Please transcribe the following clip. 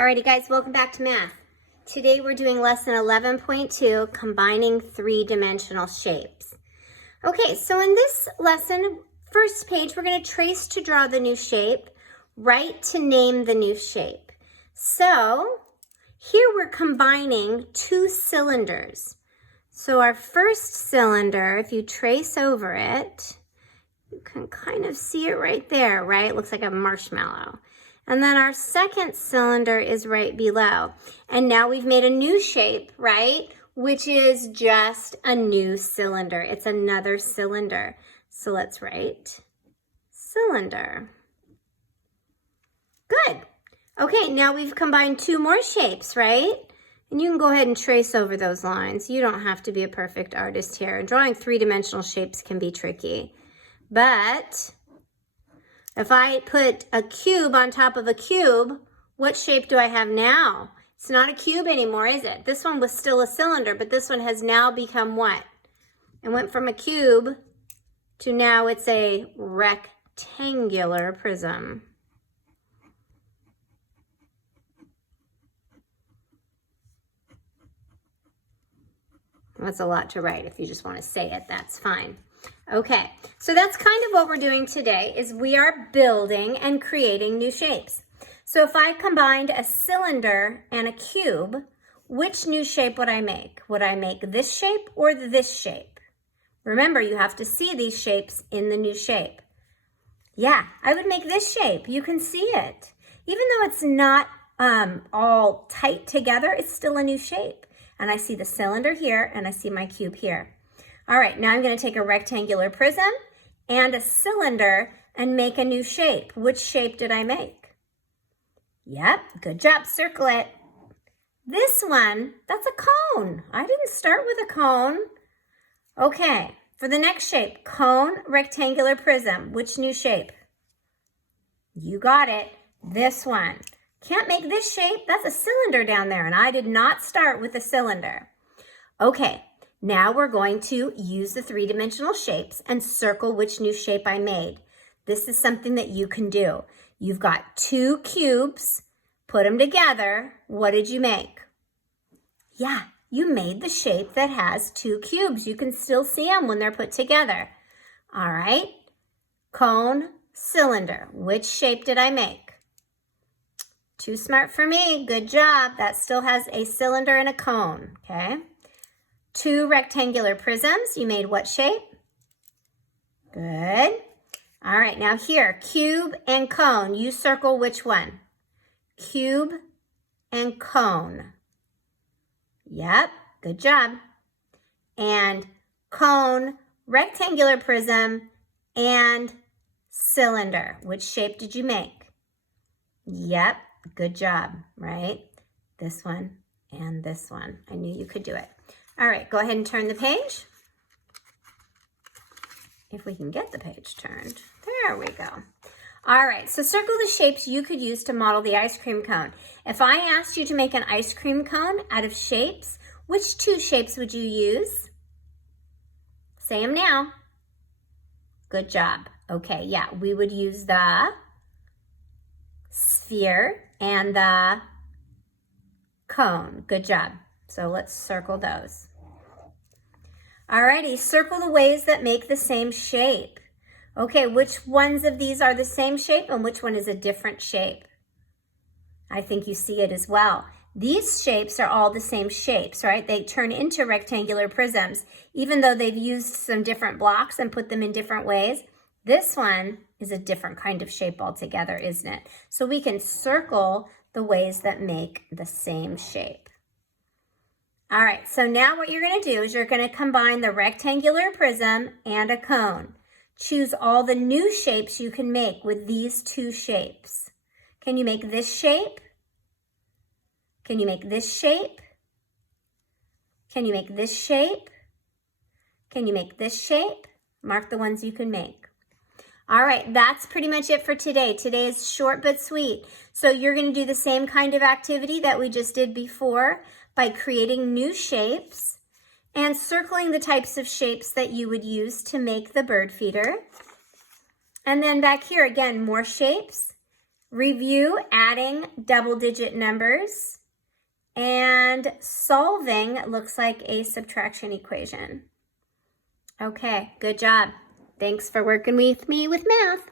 Alrighty guys, welcome back to math. Today we're doing lesson 11.2, combining three-dimensional shapes. Okay, so in this lesson, first page, we're going to trace to draw the new shape, write to name the new shape. So here we're combining two cylinders. So our first cylinder, if you trace over it, you can kind of see it right there, right? It looks like a marshmallow. And then our second cylinder is right below. And now we've made a new shape, right? Which is just a new cylinder. It's another cylinder. So let's write cylinder. Good. Okay, now we've combined two more shapes, right? And you can go ahead and trace over those lines. You don't have to be a perfect artist here. Drawing three-dimensional shapes can be tricky. But if I put a cube on top of a cube, what shape do I have now? It's not a cube anymore, is it? This one was still a cylinder, but this one has now become what? It went from a cube to now it's a rectangular prism. That's a lot to write. If you just want to say it, that's fine. Okay, so that's kind of what we're doing today is we are building and creating new shapes. So if I combined a cylinder and a cube, which new shape would I make? Would I make this shape or this shape? Remember, you have to see these shapes in the new shape. Yeah, I would make this shape. You can see it. Even though it's not all tight together, it's still a new shape. And I see the cylinder here and I see my cube here. All right, now I'm going to take a rectangular prism and a cylinder and make a new shape. Which shape did I make? Yep, good job, circle it. This one, that's a cone. I didn't start with a cone. Okay, for the next shape, cone, rectangular prism. Which new shape? You got it, this one. Can't make this shape, that's a cylinder down there, and I did not start with a cylinder. Okay. Now we're going to use the three-dimensional shapes and circle which new shape I made. This is something that you can do. You've got two cubes, put them together. What did you make? Yeah, you made the shape that has two cubes. You can still see them when they're put together. All right, cone, cylinder. Which shape did I make? Too smart for me, good job. That still has a cylinder and a cone, okay? Two rectangular prisms. You made what shape? Good. All right, now here, cube and cone. You circle which one? Cube and cone. Yep, good job. And cone, rectangular prism, and cylinder. Which shape did you make? Yep, good job, right? This one and this one. I knew you could do it. All right, go ahead and turn the page. If we can get the page turned. There we go. All right, so circle the shapes you could use to model the ice cream cone. If I asked you to make an ice cream cone out of shapes, which two shapes would you use? Say them now. Good job. Okay, yeah, we would use the sphere and the cone. Good job. So let's circle those. Alrighty, circle the ways that make the same shape. Okay, which ones of these are the same shape and which one is a different shape? I think you see it as well. These shapes are all the same shapes, right? They turn into rectangular prisms, even though they've used some different blocks and put them in different ways. This one is a different kind of shape altogether, isn't it? So we can circle the ways that make the same shape. All right, so now what you're going to do is you're going to combine the rectangular prism and a cone. Choose all the new shapes you can make with these two shapes. Can you make this shape? Can you make this shape? Can you make this shape? Can you make this shape? Mark the ones you can make. All right, that's pretty much it for today. Today is short but sweet. So you're going to do the same kind of activity that we just did before by creating new shapes and circling the types of shapes that you would use to make the bird feeder. And then back here, again, more shapes. review adding double-digit numbers, and solving looks like a subtraction equation. Okay, good job. Thanks for working with me with math.